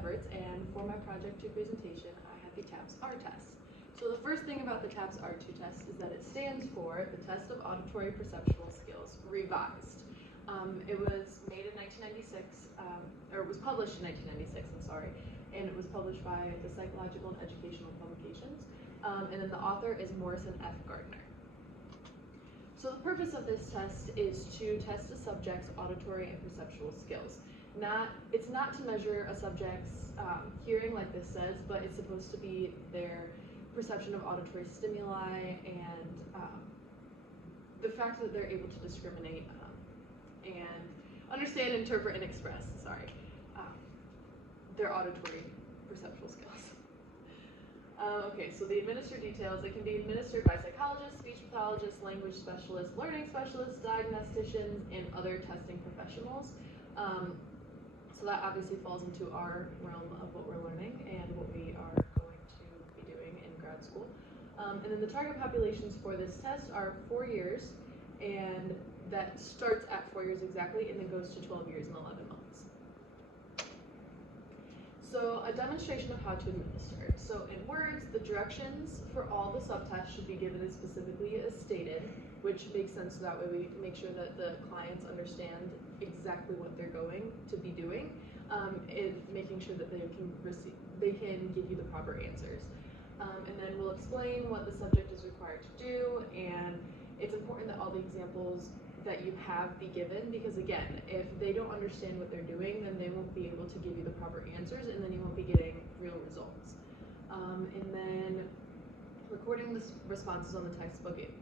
Everett, and for my Project 2 presentation, I had the TAPS-R test. So the first thing about the TAPS-R2 test is that it stands for the Test of Auditory Perceptual Skills Revised. It was made in 1996, or it was published in 1996, I'm sorry, and it was published by the Psychological and Educational Publications, and then the author is Morrison F. Gardner. So the purpose of this test is to test a subject's auditory and perceptual skills. It's not to measure a subject's hearing like this says, but it's supposed to be their perception of auditory stimuli and the fact that they're able to discriminate and understand, interpret, and express, their auditory perceptual skills. Okay, so the administered details, it can be administered by psychologists, speech pathologists, language specialists, learning specialists, diagnosticians, and other testing professionals. So that obviously falls into our realm of what we're learning and what we are going to be doing in grad school. And then the target populations for this test are 4 years, and that starts at 4 years exactly, and then goes to 12 years and 11 months. So a demonstration of how to administer it. So in words, the directions for all the subtests should be given as specifically as stated, which makes sense, so that way we make sure that the clients understand exactly what they're going to be doing, and making sure that they can give you the proper answers. And then we'll explain what the subject is required to do, and it's important that all the examples that you have be given, because again, if they don't understand what they're doing, then they won't be able to give you the proper answers, and then you won't be getting real results. And then recording the responses on the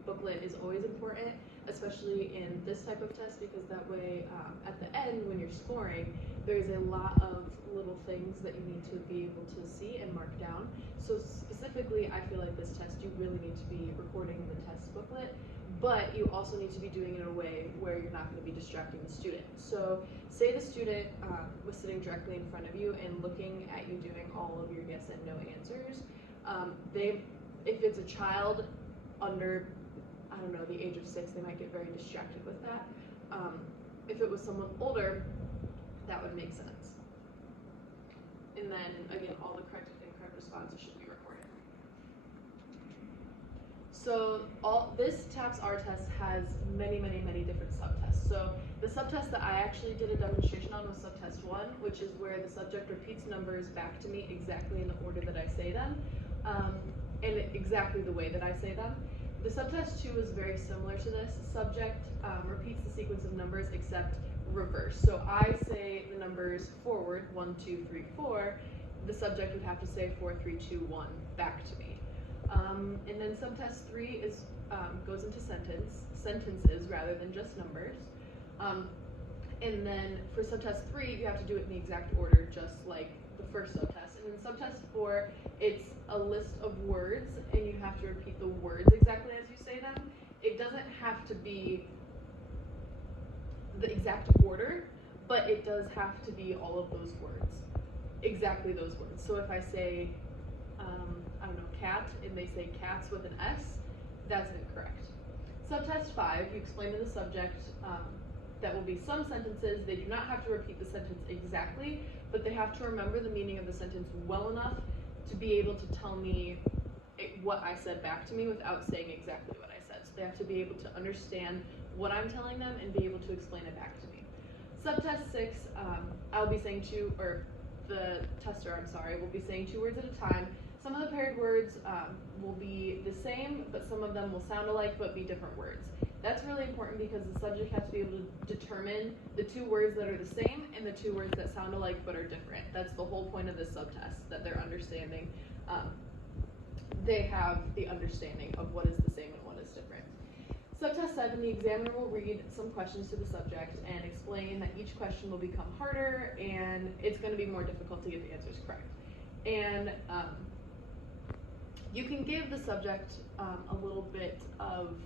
booklet is always important, especially in this type of test, because that way at the end when you're scoring, there's a lot of little things that you need to be able to see and mark down. So specifically, I feel like this test, you really need to be recording the test booklet, but you also need to be doing it in a way where you're not going to be distracting the student. So say the student was sitting directly in front of you and looking at you doing all of your yes and no answers. If it's a child under, I don't know, the age of 6, they might get very distracted with that. If it was someone older, that would make sense. And then again, all the correct and incorrect responses should be recorded. So this TAPS-R test has many, many, many different subtests. So the subtest that I actually did a demonstration on was subtest 1, which is where the subject repeats numbers back to me exactly in the order that I say them, and exactly the way that I say them. The subtest 2 is very similar to this. The subject repeats the sequence of numbers except reverse. So I say the numbers forward, 1, 2, 3, 4. The subject would have to say 4, 3, 2, 1 back to me. And then subtest 3 goes into sentences rather than just numbers. And then for subtest 3, you have to do it in the exact order, just like the first subtest. And then subtest 4, it's a list of words, and you have to repeat the words exactly as you say them. It doesn't have to be the exact order, but it does have to be all of those words, exactly those words. So if I say, I don't know, cat, and they say cats with an S, that's incorrect. Subtest 5, you explain to the subject that will be some sentences. They do not have to repeat the sentence exactly, but they have to remember the meaning of the sentence well enough to be able to tell me what I said back to me without saying exactly what I said. So they have to be able to understand what I'm telling them and be able to explain it back to me. Subtest 6, I'll be saying the tester, will be saying 2 words at a time. Some of the paired words will be the same, but some of them will sound alike but be different words. That's really important because the subject has to be able to determine the 2 words that are the same and the 2 words that sound alike but are different. That's the whole point of this subtest, that they're understanding. They have the understanding of what is the same and what is different. Subtest 7, the examiner will read some questions to the subject and explain that each question will become harder and it's going to be more difficult to get the answers correct. And you can give the subject a little bit of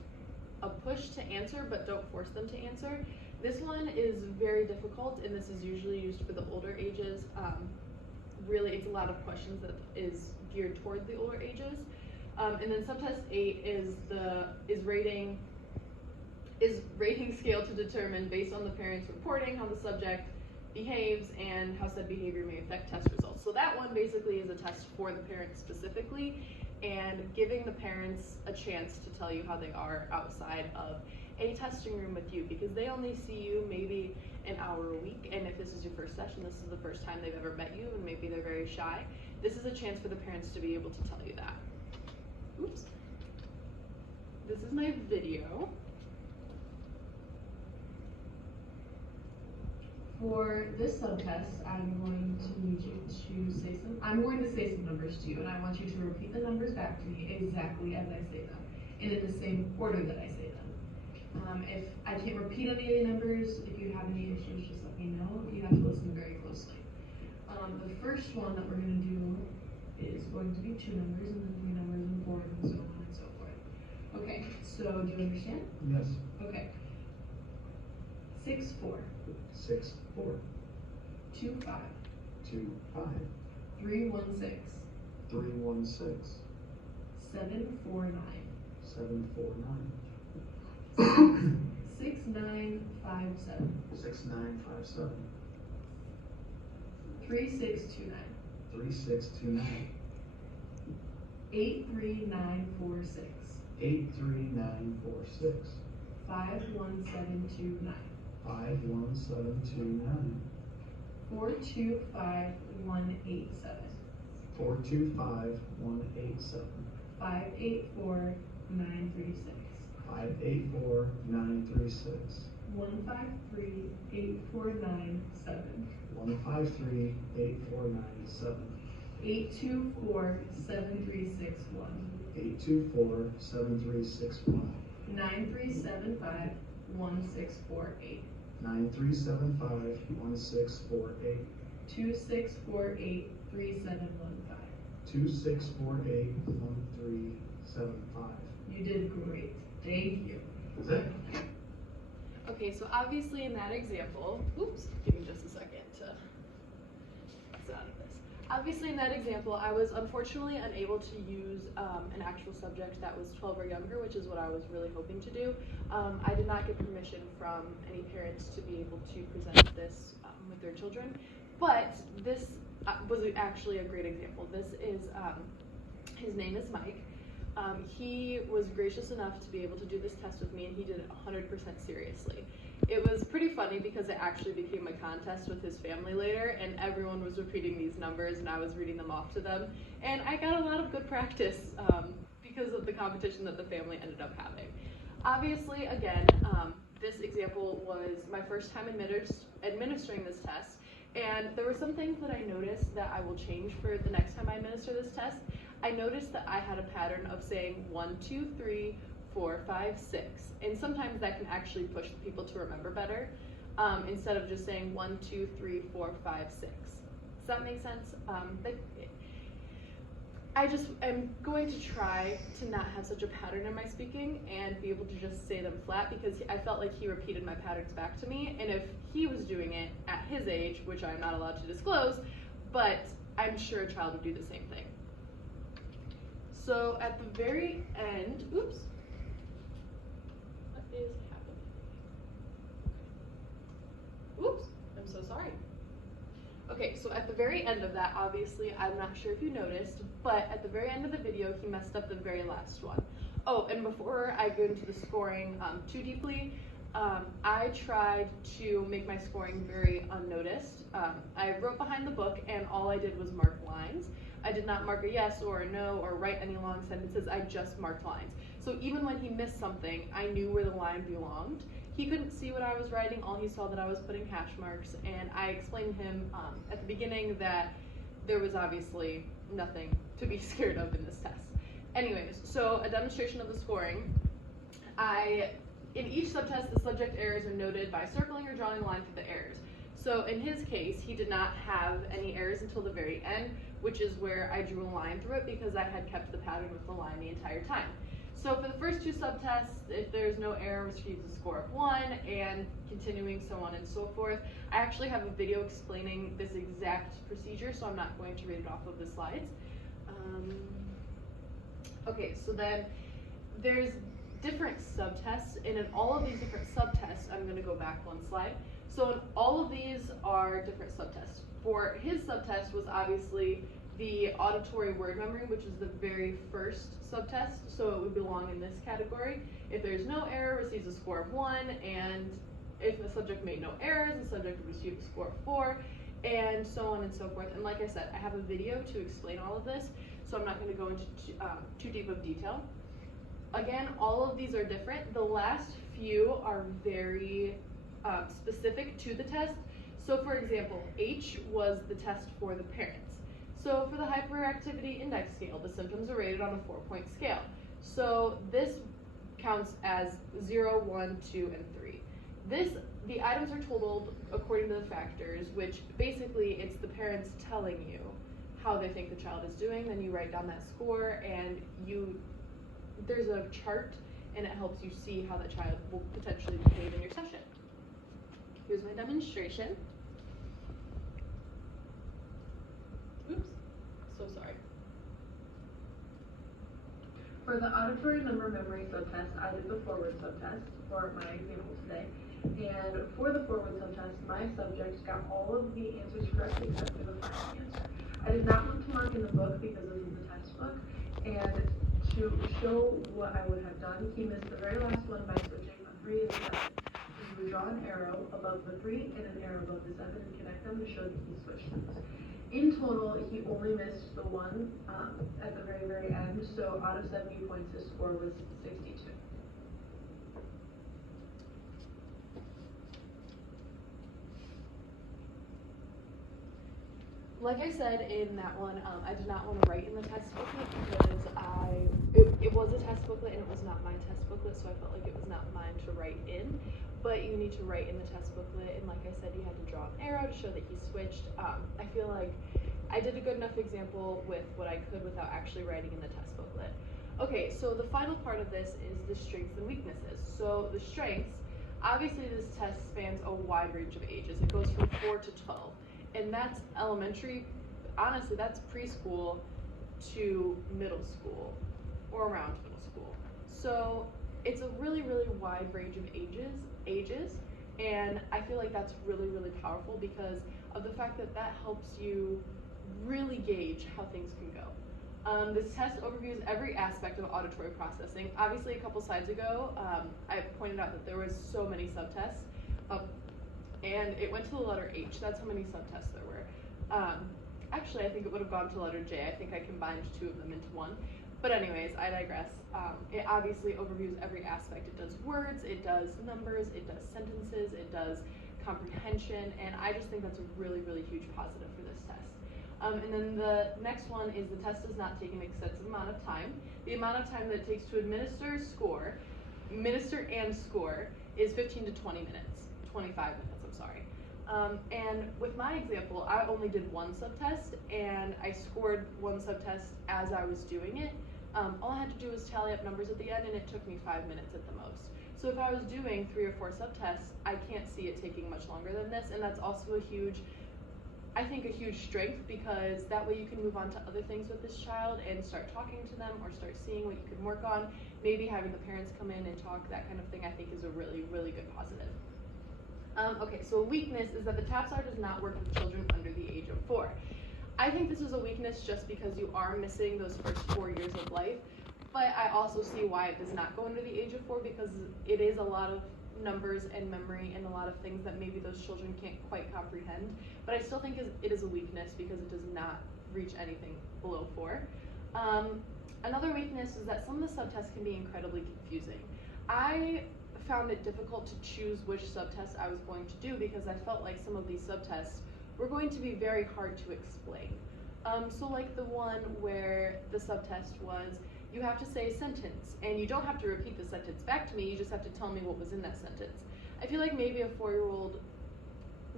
a push to answer, but don't force them to answer. This one is very difficult, and this is usually used for the older ages. Really, it's a lot of questions that is geared toward the older ages. And then subtest 8 is rating scale to determine, based on the parents' reporting, how the subject behaves and how said behavior may affect test results. So that one basically is a test for the parents specifically, and giving the parents a chance to tell you how they are outside of a testing room with you, because they only see you maybe an hour a week, and if this is your first session, this is the first time they've ever met you, and maybe they're very shy, this is a chance for the parents to be able to tell you that. Oops. This is my video. For this subtest, I'm going to need you to say some numbers to you, and I want you to repeat the numbers back to me exactly as I say them, and in the same order that I say them. If I can't repeat any of the numbers, if you have any issues, just let me know. You have to listen very closely. The first one that we're going to do is going to be 2 numbers, and then 3 numbers, and 4, and so on and so forth. Okay, so do you understand? Yes. Okay. 6, 4. 6, 4. 2, 5. 2, 5. 3, 1, 6. 3, 1, 6. 7, 4, 9. 7, 4, 6, 9, 5, 7. 6, 9, 5, 7. 3, 6, 2, 9. 3, 6, 2, 9. 8, 3, 9, 4, 6. 8, 3, 9, 4, 6. 5, 1, 7, 2, 9. 5, 1, 7, 2, 9. 4, 2, 5, 1, 8, 7. 4, 2, 5, 1, 8, 7. 5, 8, 4, 9, 3, 6. 5, 8, 4, 9, 3, 6. 1, 5, 3, 8, 4, 9, 7. 1, 5, 3, 8, 4, 9, 7. 8, 2, 4, 7, 3, 6, 1. 8, 2, 4, 7, 3, 6, 1. 9, 3, 7, 5, 1, 6, 4, 8. 9, 3, 7, 5, 1, 6, 4, 8. 2, 6, 4, 8, 3, 7, 1, 5. 2, 6, 4, 8, 1, 3, 7, 5. You did great. Thank you. Is that? Okay, so obviously in that example, oops, give me just a second to exit out of this. Obviously in that example, I was unfortunately unable to use an actual subject that was 12 or younger, which is what I was really hoping to do. I did not get permission from any parents to be able to present this with their children, but this was actually a great example. This is, his name is Mike. He was gracious enough to be able to do this test with me, and he did it 100% seriously. It was pretty funny because it actually became a contest with his family later, and everyone was repeating these numbers and I was reading them off to them, and I got a lot of good practice because of the competition that the family ended up having. Obviously, again, this example was my first time administering this test, and there were some things that I noticed that I will change for the next time I administer this test. I noticed that I had a pattern of saying 1, 2, 3, 4, 5, 6, and sometimes that can actually push people to remember better, instead of just saying 1, 2, 3, 4, 5, 6. Does that make sense? I just am going to try to not have such a pattern in my speaking and be able to just say them flat, because I felt like he repeated my patterns back to me, and if he was doing it at his age, which I'm not allowed to disclose, but I'm sure a child would do the same thing. So at the very end, oops, what is happening? Oops, I'm so sorry. Okay, so at the very end of that, obviously, I'm not sure if you noticed, but at the very end of the video, he messed up the very last one. Oh, and before I go into the scoring too deeply, I tried to make my scoring very unnoticed. I wrote behind the book, and all I did was mark lines. I did not mark a yes or a no or write any long sentences. I just marked lines. So even when he missed something, I knew where the line belonged. He couldn't see what I was writing. All he saw that I was putting hash marks, and I explained to him at the beginning that there was obviously nothing to be scared of in this test. Anyways, so a demonstration of the scoring. In each subtest, the subject errors are noted by circling or drawing a line through the errors. So in his case, he did not have any errors until the very end, which is where I drew a line through it because I had kept the pattern with the line the entire time. So for the first 2 subtests, if there's no error, we receive a score of 1, and continuing so on and so forth. I actually have a video explaining this exact procedure, so I'm not going to read it off of the slides. Okay, so then there's different subtests, and in all of these different subtests, I'm going to go back 1 slide. So in all of these are different subtests. For his subtest was obviously the auditory word memory, which is the very first subtest, so it would belong in this category. If there's no error, receives a score of 1, and if the subject made no errors, the subject would receive a score of 4, and so on and so forth. And like I said, I have a video to explain all of this, so I'm not going to go into too deep of detail. Again, all of these are different. The last few are very specific to the test. So for example, H was the test for the parents. So for the hyperactivity index scale, the symptoms are rated on a 4-point scale. So this counts as 0, 1, 2, and 3. The items are totaled according to the factors, which basically it's the parents telling you how they think the child is doing, then you write down that score, and there's a chart, and it helps you see how the child will potentially behave in your session. Here's my demonstration. Oops, so sorry. For the auditory number memory subtest, I did the forward subtest for my example today. And for the forward subtest, my subject got all of the answers correct except for the final answer. I did not want to mark in the book because this is the textbook. And to show what I would have done, he missed the very last one by switching a 3 and a 7. You would draw an arrow above the 3 and an arrow above the 7 and connect them to show that he switched those. In total, he only missed the 1 at the very, very end, so out of 70 points, his score was 62. Like I said in that one, I did not want to write in the test booklet because it was a test booklet and it was not my test booklet, so I felt like it was not mine to write in. But you need to write in the test booklet, and like I said, you had to draw an arrow to show that he switched. I feel like I did a good enough example with what I could without actually writing in the test booklet. Okay, so the final part of this is the strengths and weaknesses. So the strengths, obviously this test spans a wide range of ages. It goes from 4 to 12. And that's elementary, honestly, that's preschool to middle school, or around middle school. So it's a really, really wide range of ages, and I feel like that's really, really powerful because of the fact that that helps you really gauge how things can go. This test overviews every aspect of auditory processing. Obviously, a couple slides ago, I pointed out that there was so many subtests. And it went to the letter H. That's how many subtests there were. Actually, I think it would have gone to letter J. I think I combined 2 of them into 1. But anyways, I digress. It obviously overviews every aspect. It does words, it does numbers, it does sentences, it does comprehension, and I just think that's a really, really huge positive for this test. And then the next one is the test does not take an extensive amount of time. The amount of time that it takes to administer and score is 15 to 20 minutes, 25 minutes. Sorry. And with my example, I only did 1 subtest, and I scored 1 subtest as I was doing it. All I had to do was tally up numbers at the end, and it took me 5 minutes at the most. So if I was doing 3 or 4 subtests, I can't see it taking much longer than this, and that's also a huge strength, because that way you can move on to other things with this child and start talking to them or start seeing what you can work on. Maybe having the parents come in and talk, that kind of thing, I think is a really, really good positive. Okay, so a weakness is that the TAPSAR does not work with children under the age of 4. I think this is a weakness just because you are missing those first 4 years of life, but I also see why it does not go under the age of 4, because it is a lot of numbers and memory and a lot of things that maybe those children can't quite comprehend, but I still think it is a weakness because it does not reach anything below 4. Another weakness is that some of the subtests can be incredibly confusing. I found it difficult to choose which subtest I was going to do because I felt like some of these subtests were going to be very hard to explain. So like the one where the subtest was, you have to say a sentence, and you don't have to repeat the sentence back to me, you just have to tell me what was in that sentence. I feel like maybe a 4-year-old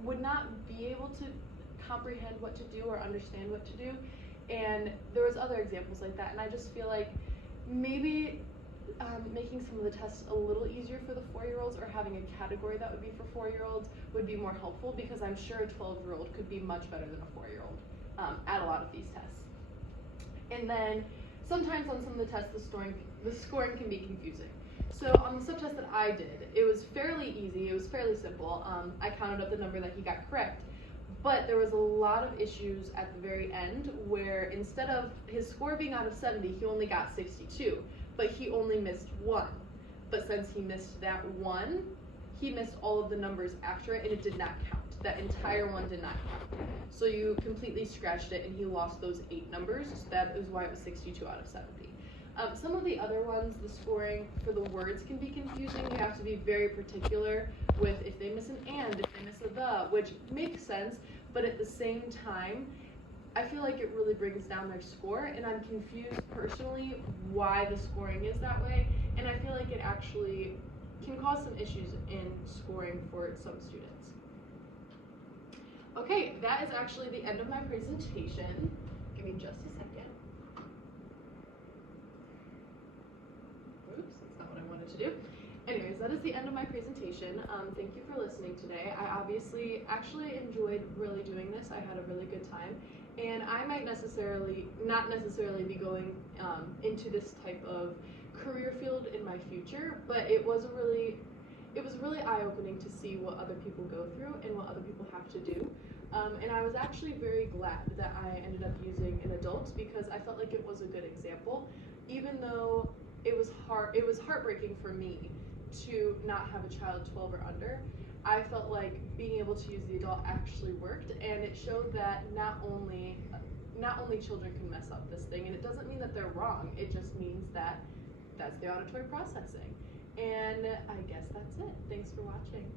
would not be able to comprehend what to do or understand what to do, and there was other examples like that, and I just feel like maybe making some of the tests a little easier for the 4-year-olds, or having a category that would be for 4-year-olds would be more helpful, because I'm sure a 12-year-old could be much better than a 4-year-old at a lot of these tests. And then sometimes on some of the tests, the scoring can be confusing. So on the subtest that I did, it was fairly easy, it was fairly simple. I counted up the number that he got correct, but there was a lot of issues at the very end where instead of his score being out of 70, he only got 62, but he only missed one. But since he missed that one, he missed all of the numbers after it, and it did not count. That entire one did not count. So you completely scratched it, and he lost those 8 numbers, so that is why it was 62 out of 70. Some of the other ones, the scoring for the words can be confusing. You have to be very particular with if they miss an and, if they miss a the, which makes sense, but at the same time, I feel like it really brings down their score, and I'm confused personally why the scoring is that way, and I feel like it actually can cause some issues in scoring for some students. Okay, that is actually the end of my presentation. Give me just a second. Oops, that's not what I wanted to do. Anyways, that is the end of my presentation. Thank you for listening today. I obviously actually enjoyed really doing this. I had a really good time. And I might not necessarily be going into this type of career field in my future, but it was really eye-opening to see what other people go through and what other people have to do. And I was actually very glad that I ended up using an adult because I felt like it was a good example, even though it was heartbreaking for me to not have a child 12 or under. I felt like being able to use the adult actually worked, and it showed that not only children can mess up this thing, and it doesn't mean that they're wrong, it just means that that's the auditory processing. And I guess that's it. Thanks for watching.